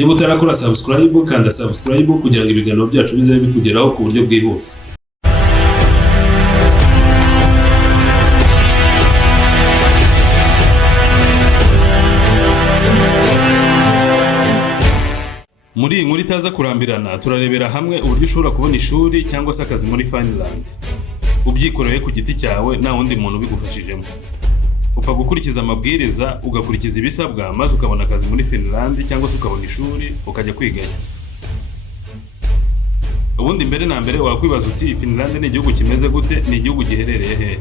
Niba utarakora subscribe kanda subscribe kugira ngo ibiganiro byacu bizabe bikugeraho ku buryo bwihuse. Muri iyi nkuru itaza kurambirana turarebera hamwe uburyo ushobora kubona ishuri cyangwa se akazi muri Finland ubyikoreye ku giti cyawe nta wundi muntu ubigufashijemo. Upfa gukurikiza amabwiriza ugakurikiza ibisabwa maze ukabona akazi muri Finland cyangwa se ukabona ishuri ukajya kwigayo. Ubundi mbere na mbere wakwibaza uti Finland ni igihugu kimeze gute, ni igihugu giherereye he?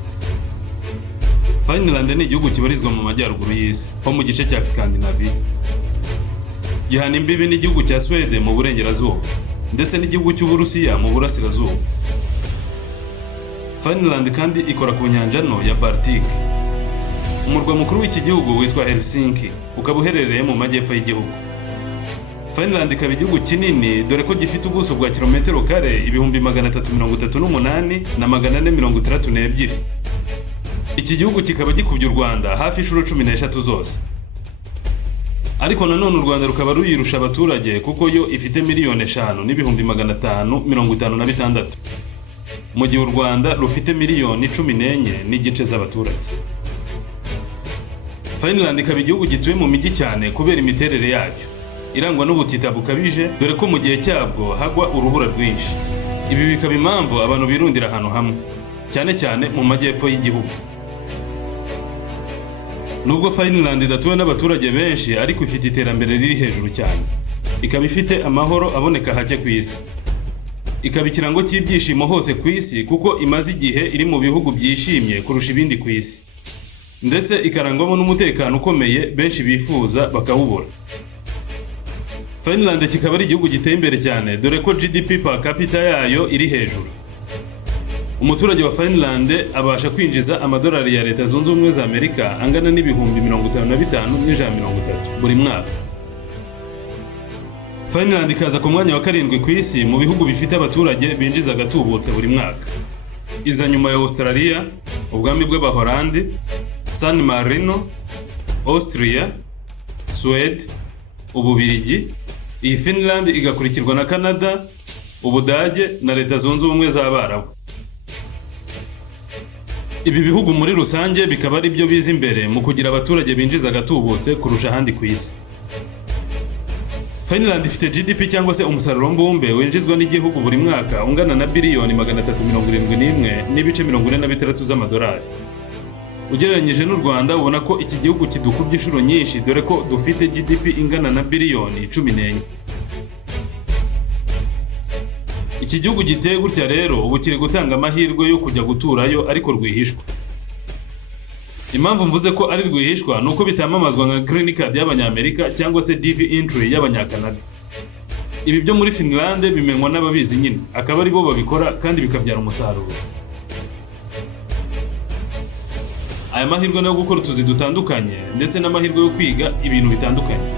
Finland ni igihugu kibarizwa mu majyaruguru y'isi ho mu gice cya Scandinavia. Gihana imbibi n'igihugu cya Sweden mu burengerazuba ndetse n'igihugu cy'Uburusiya mu burasirazuba. Finland kandi ikora ku nyanja nto ya Baltic. Umurwa mukuru w'iki gihugu witwa Helsinki, ukaba uherereye mu majyepfo y'igihugu. Finland ikaba igihugu kinini dore ko gifite ubuso bwa kilometero kare 338 na 462. Iki gihugu kikaba gikubye u Rwanda hafi inshuro 13 zose. Ariko nanone u Rwanda rukaba ruyirusha abaturage kuko yo ifite miliyoni 5,556 mu gihe u Rwanda rufite miliyoni 14 n'igice z'abaturage. Finland ikaba igihugu gituye mu mijyi cyane kubera imiterere yacyo irangwa n'ubutita bukabije dore ko mu gihe cyabwo hagwa urubura rwinshi. Ibi bikaba impamvu abantu birundira ahantu hamwe cyane cyane mu majyepfo y'igihugu. Nubwo Finland idatuwe n'abaturage benshi ariko ifite iterambere riri hejuru cyane. Ikaba ifite amahoro aboneka hake ku isi. Ikaba ikirango cy'ibyishimo hose ku isi kuko imaze igihe iri mu bihugu byishimye kurusha ibindi ku isi. Ndetse ikarangwamo n'umutekano ukomeye benshi bifuza bakawubura. Finland kikaba ari igihugu giteye imbere cyane dore ko GDP per capita yayo iri hejuru. Umuturage wa Finland abasha kwinjiza amadolari ya Leta Zunze Ubumwe za Amerika angana n'ibihumbi 55,130 buri mwaka. Finland ikaza ku mwanya wa 7 ku isi mu bihugu bifite abaturage binjiza agatubutse buri mwaka. Iza nyuma ya Australia, ubwami bw'Abahorandi, San Marino, Austria, Sweden, Ububiligi. Iyi Finland igakurikirwa na Canada, Ubudage na Leta Zunze Ubumwe z'Abarabu. Ibi bihugu muri rusange bikaba ari byo biza imbere mu kugira abaturage binjiza agatubutse kurusha ahandi ku isi. Finland ifite GDP cyangwa se umusaruro mbumbe winjizwa n'igihugu buri mwaka ungana na biliyoni 371 n'ibice 46 z'amadolari. Ugereranyije n'u Rwanda ubona ko iki gihugu kidukubye inshuro nyinshi dore ko dufite GDP ingana na biliyoni 14. Iki gihugu giteye gutya rero ubu kiri gutanga amahirwe yo kujya guturayo ariko rwihishwa. Impamvu mvuze ko ari rwihishwa nuko bitamamazwa nka green card y'Abanyamerika cyangwa se DV entry y'Abanyakanada. Ibi byo muri Finland bimenywa n'ababizi nyine akaba ari bo babikora kandi bikabyara umusaruro. Aya mahirwe no gukora utuzi dutandukanye ndetse n'amahirwe yo kwiga ibintu bitandukanye.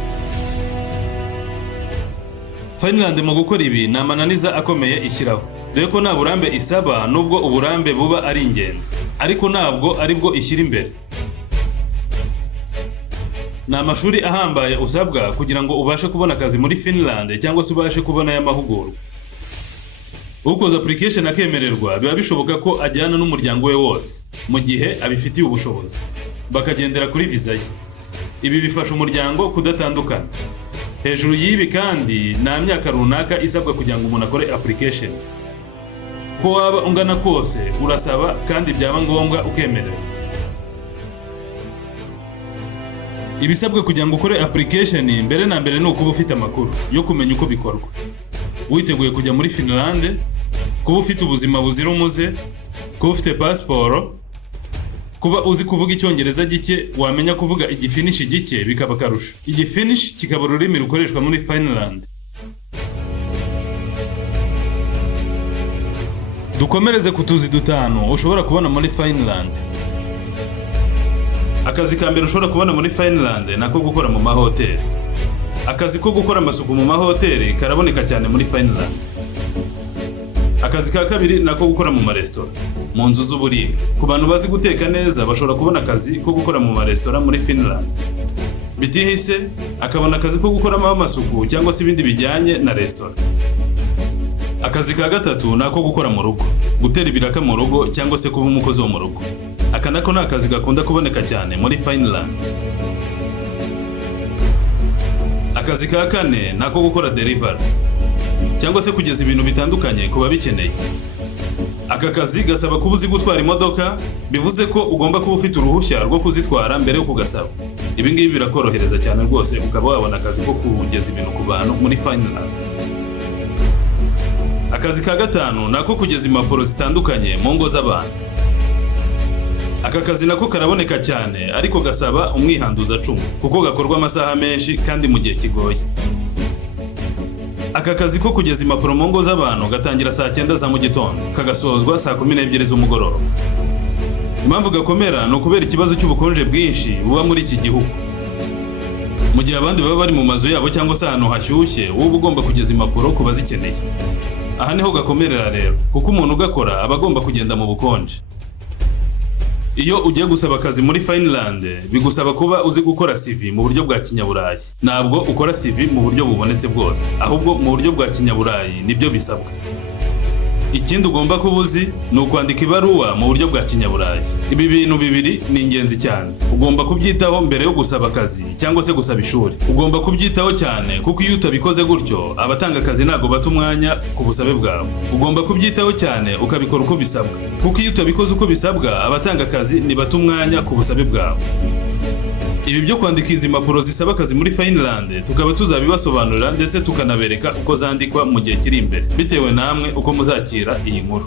Finland mu gukora ibi ni amananiza akomeye ishyiraho dore ko nta burambe isaba nubwo uburambe buba ari ingenzi ariko ntabwo aribwo ishyira imbere. Ni amashuri ahambaye usabwa kugira ngo ubashe kubona akazi muri Finland cyangwa se ubashe kubona aya mahugurwa. Ukoza application akemererwa biba bishoboka ko ajyana n'umuryango we wose mu gihe abifitiye ubushobozi bakagendera kuri visa ye. Ibi bifasha umuryango kudatandukana. Hejuru y'ibi kandi nta myaka runaka isabwa kugira ngo umuntu akore application. Ko waba ungana kose urasaba kandi byaba ngombwa ukemererwa. Ibisabwe kugira ngo ukore application mbere na mbere ni ukuba ufite amakuru yo kumenya uko bikorwa. Witeguye kujya muri Finland, kuba ufite ubuzima buzira umuze, kuba ufite passport, kuba uzi kuvuga icyongereza gike, wamenya kuvuga igifinish gike bikaba karusha. Igifinish kikaba ururimi rukoreshwa muri Finland. Dukomereze ku tuzi dutanu ushobora kubona muri Finland. Akazi ka mbere ushobora kubona muri Finland nako gukora mu mahoteli. Akazi ko gukora amasuku mu mahoteli karaboneka cyane muri Finland. Akazi ka kabiri nako gukora mu maresitora, mu nzu z'uburiro. Ku bantu bazi guteka neza bashobora kubona akazi ko gukora mu maresitora muri Finland. bitihise akabona akazi ko gukoramo amasuku cyangwa se ibindi bijyanye na resitora. Akazi ka gatatu ni ako gukora mu rugo, gutera ibiraka mu rugo cyangwa se kuba umukozi wo mu rugo. Aka nako ni akazi gakunda kuboneka cyane muri Finland. Akazi ka kane ni ako gukora delivery cyangwa se kugeza ibintu bitandukanye ku babikeneye. Aka kazi gasaba kuba uzi gutwara imodoka, bivuze ko ugomba kuba ufite uruhushya rwo kuzitwara mbere yo kugasaba. Ibi ngibi birakorohereza cyane rwose ukaba wabona akazi ko kugeza ibintu ku bantu muri Finland. Akazi ka gatanu ni ako kugeza impapuro zitandukanye mu ngo z'abantu. Aka kazi nako karaboneka cyane ariko gasaba umwihanduzacumu kuko gakorwa amasaha menshi kandi mu gihe kigoye. Aka kazi ko kugeza impapuro mu ngo z'abantu gatangira saa 9 za mu gitondo kagasozwa saa 12 z'umugoroba. Impamvu gakomera ni ukubera ikibazo cy'ubukonje bwinshi buba muri iki gihugu. Mu gihe abandi baba bari mu mazu yabo cyangwa se ahantu hashyushye, wowe ugomba kugeza impapuro ku bazikeneye. Aha niho gakomerera rero, kuko umuntu ugakora aba agomba kugenda mu bukonje. Iyo ugiye gusaba akazi muri Finland, bigusaba kuba uzi gukora CV mu buryo bwa kinyaburayi. Ntabwo ukora CV mu buryo bubonetse bwose, ahubwo mu buryo bwa kinyaburayi nibyo bisabwa. Ikindi ugomba kuba uzi ni ukwandika ibaruwa mu buryo bwa kinyaburayi. Ibi bintu bibiri ni ingenzi cyane. Ugomba kubyitaho mbere yo gusaba akazi cyangwa se gusaba ishuri. Ugomba kubyitaho cyane kuko iyo utabikoze gutyo, abatanga akazi ntago bata umwanya ku busabe bwawe. Ugomba kubyitaho cyane ukabikora uko bisabwa, kuko iyo utabikoze uko bisabwa, abatanga akazi ntibata umwanya ku busabe bwawe. Ibi byo kwandika izi mpapuro zisaba akazi muri Finland tukaba tuzabibasobanurira ndetse tukanabereka uko zandikwa mu gihe kiri imbere, bitewe namwe uko muzakira iyi nkuru.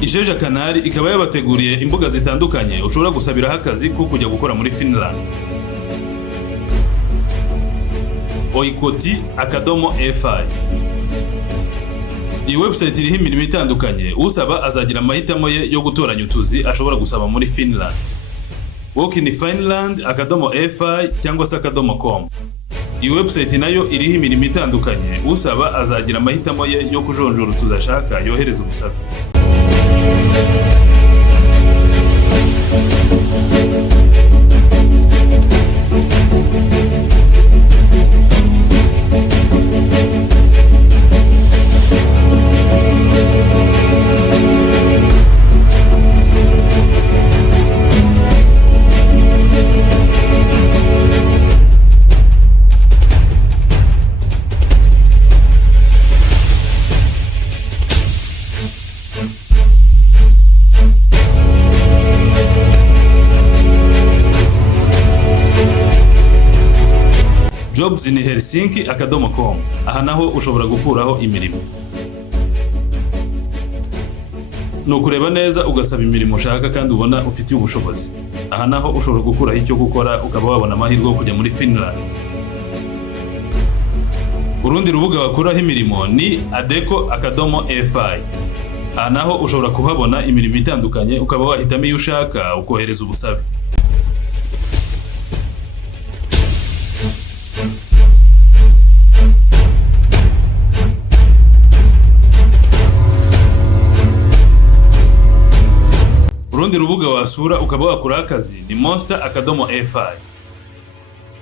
Isheja Kanari ikaba yabateguriye imbuga zitandukanye ushobora gusabiraho akazi ko kujya gukora muri Finland. Oikoti.fi. Iyi website iriho imirimo itandukanye, usaba azagira amahitamo ye yo gutoranya utuzi ashobora gusaba muri Finland. Workinfinland.fi cyangwa se .com. Iyi website nayo iriho imirimo itandukanye, usaba azagira amahitamo ye yo kujonjora utuzi ashaka yohereza ubusabe. Jobs.helsinki.com. Aha naho ushobora gukuraho imirimo. Ni ukureba neza ugasaba imirimo ushaka kandi ubona ufitiye ubushobozi. Aha naho ushobora gukuraho icyo gukora ukaba wabona amahirwe yo kujya muri Finland. Urundi rubuga wakuraho imirimo ni adeko.fi. Aha naho ushobora kuhabona imirimo itandukanye ukaba wahitamo iyo ushaka ukohereza ubusabe. Urundi rubuga wasura ukaba wakuraho akazi ni monster.fi.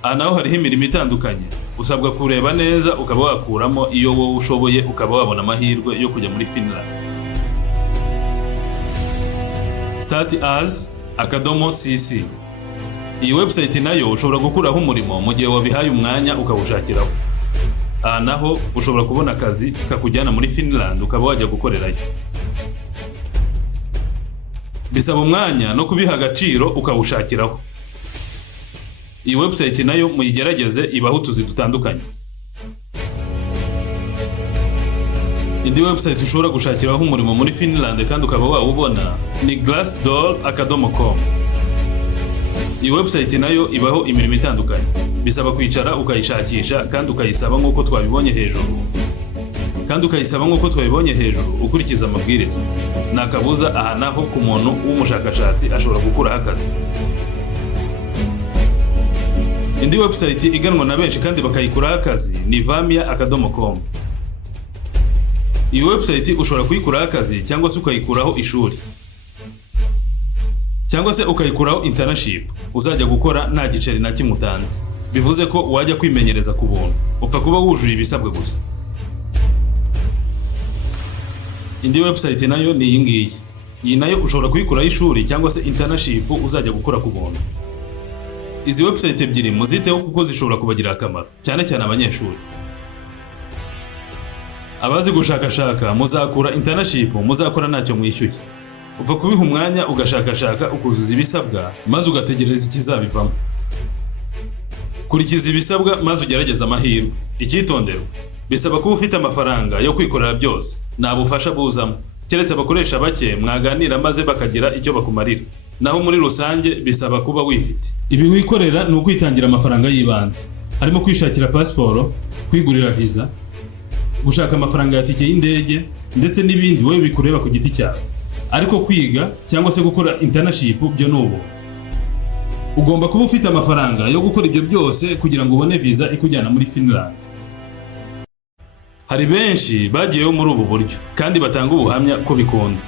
Aha naho hariho imirimo itandukanye, usabwa kureba neza ukaba wakuramo iyo wowe ushoboye ukaba wabona amahirwe yo kujya muri Finland. startas.cc. Iyi website nayo ushobora gukuraho umurimo mu gihe wabihaye umwanya ukawushakiraho. Aha naho ushobora kubona akazi kakujyana muri Finland ukaba wajya gukorerayo. Bisaba umwanya no kubiha agaciro ukawushakiraho. Iyi website nayo muyigerageze ibaho utuzi dutandukanye. Indi website ushobora gushakiraho umurimo muri Finland kandi ukaba wawubona ni glassdoor.com. Iyi website nayo ibaho imirimo itandukanye. Bisaba kwicara ukayishakisha kandi ukayisaba nk'uko twabibonye hejuru. Ukurikiza amabwiriza. Nakabuza aha naho ku muntu w'umushakashatsi ashobora gukuraho akazi. Indi website iganwa na benshi kandi bakayikuraho akazi ni vamia.com. Iyi website ushobora kuyikuraho akazi cyangwa se ukayikuraho ishuri, cyangwa se ukayikuraho internship. uzajya gukora nta giceri na kimwe utanze. Bivuze ko wajya kwimenyereza ku buntu, upfa kuba wujuje ibisabwa gusa. Indi website nayo ni iyi ngiyi. Iyi nayo ushobora kuyikuraho ishuri cyangwa se internship uzajya gukora ku buntu. Izi website ebyiri muziteho kuko zishobora kubagirira akamaro, cyane cyane abanyeshuri. Abazi gushakashaka muzakura internship muzakora ntacyo mwishyuye. Upfa kubiha umwanya ugashakashaka ukuzuza ibisabwa maze ugategereza ikizabivamo. Kurikiza ibisabwa maze ugerageza amahirwe. Icyitondero, bisaba kuba ufite amafaranga yo kwikorera byose, nta bufasha buzamo, keretse abakoresha bake mwaganira maze bakagira icyo bakumarira. Naho muri rusange bisaba kuba wifite. Ibi wikorera ni ukwitangira amafaranga y'ibanze, harimo kwishakira pasiporo, kwigurira visa, gushaka amafaranga ya tike y'indege ndetse n'ibindi wowe bikureba ku giti cyawe. Ariko kwiga cyangwa se gukora internship byo nubu. Ugomba kuba ufite amafaranga yo gukora ibyo byose kugira ngo ubone visa ikujyana muri Finland. Hari benshi bagiyeyo muri ubu buryo kandi batanga ubuhamya ko bikunda.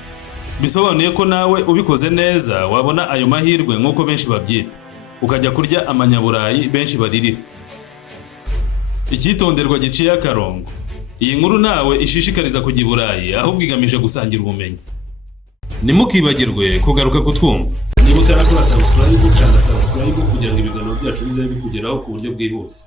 Bisobanuye ko nawe ubikoze neza wabona ayo mahirwe nk'uko benshi babyita, ukajya kurya amanyaburayi benshi baririra. Icyitonderwa giciye akarongo. Iyi nkuru nawe ishishikariza kujya i Burayi ahubwo igamije gusangira ubumenyi. Nimukibagirwe kugaruka kutwumva. Niba utarakora subscribe, kanda subscribe kugira ngo ibiganiro byacu bizabe bikugeraho ku buryo bwihuse.